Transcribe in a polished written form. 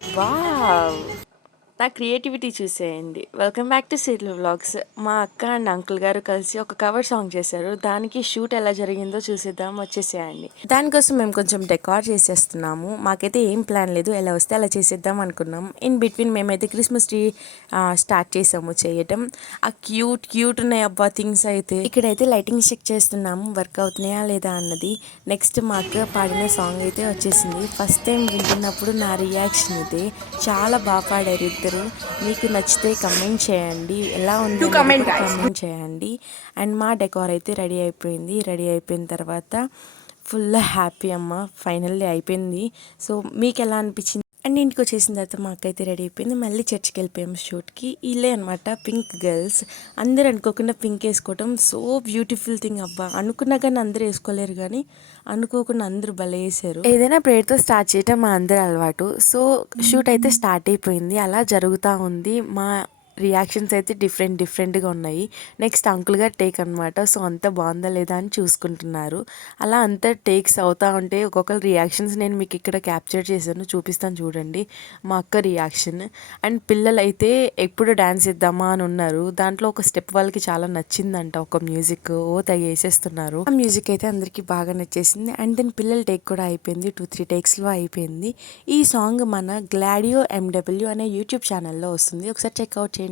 Wow! నా creativity చూసేయండి. Welcome back to serial vlogs. మా అక్క అండ్ అంకుల్ గారు కలిసి ఒక కవర్ సాంగ్ చేశారు. దానికి షూట్ ఎలా జరిగిందో చూసేద్దాం, వచ్చేసేయండి. దానికోసం మేము కొంచెం డెకార్ చేసేస్తున్నాము. మాకైతే ఏం ప్లాన్ లేదు, ఎలా వస్తే అలా చేసేద్దాం అనుకున్నాం. ఇన్ బిట్వీన్ మేమైతే క్రిస్మస్ ట్రీ స్టార్ట్ చేసాము చేయటం. ఆ క్యూట్ ఉన్నాయి అబ్బా థింగ్స్ అయితే. ఇక్కడైతే లైటింగ్ చెక్ చేస్తున్నాము, వర్క్ అవుతున్నాయా లేదా అన్నది. నెక్స్ట్ మా అక్క పాడిన సాంగ్ అయితే వచ్చేసింది. ఫస్ట్ టైం వింటున్నప్పుడు నా రియాక్షన్ ఇది. చాలా బాగా పాడారు ఇద్దరు. మీకు నచ్చితే కమెంట్ చేయండి, ఎలా ఉంది కమెంట్ చేయండి. అండ్ మా డెకార్ అయితే రెడీ అయిపోయింది. రెడీ అయిపోయిన తర్వాత ఫుల్ హ్యాపీ అమ్మ, ఫైనల్లీ అయిపోయింది. సో మీకు ఎలా అనిపించింది? అండ్ ఇంటికి వచ్చేసిన తర్వాత మా అక్క అయితే రెడీ అయిపోయింది. మళ్ళీ చర్చ్కి వెళ్ళిపోయాము షూట్కి. వీళ్ళే అనమాట పింక్ గర్ల్స్. అందరు అనుకోకుండా పింక్ వేసుకోవటం సో బ్యూటిఫుల్ థింగ్ అబ్బా. అనుకున్నా కానీ అందరూ వేసుకోలేరు, కానీ అనుకోకుండా అందరూ భలే వేసారు. ఏదైనా ప్రేయర్తో స్టార్ట్ చేయటం మా అందరి అలవాటు. సో షూట్ అయితే స్టార్ట్ అయిపోయింది, అలా జరుగుతూ ఉంది. మా రియాక్షన్స్ అయితే డిఫరెంట్గా ఉన్నాయి. నెక్స్ట్ అంకుల్ గారు టేక్ అనమాట. సో అంత బాగుందా లేదా అని చూసుకుంటున్నారు. అలా అంతా టేక్స్ అవుతా ఉంటే ఒక్కొక్కరు రియాక్షన్స్ నేను మీకు ఇక్కడ క్యాప్చర్ చేశాను, చూపిస్తాను చూడండి. మా అక్క రియాక్షన్. అండ్ పిల్లలు అయితే ఎప్పుడు డ్యాన్స్ ఇద్దామా అని ఉన్నారు. దాంట్లో ఒక స్టెప్ వాళ్ళకి చాలా నచ్చిందంట, ఒక మ్యూజిక్ తెగ వేసేస్తున్నారు. ఆ మ్యూజిక్ అయితే అందరికీ బాగా నచ్చేసింది. అండ్ దెన్ పిల్లల టేక్ కూడా అయిపోయింది, 2-3 టేక్స్లో అయిపోయింది. ఈ సాంగ్ మన గ్లాడియో MW అనే యూట్యూబ్ ఛానల్లో వస్తుంది, ఒకసారి చెక్అవుట్ చేయండి.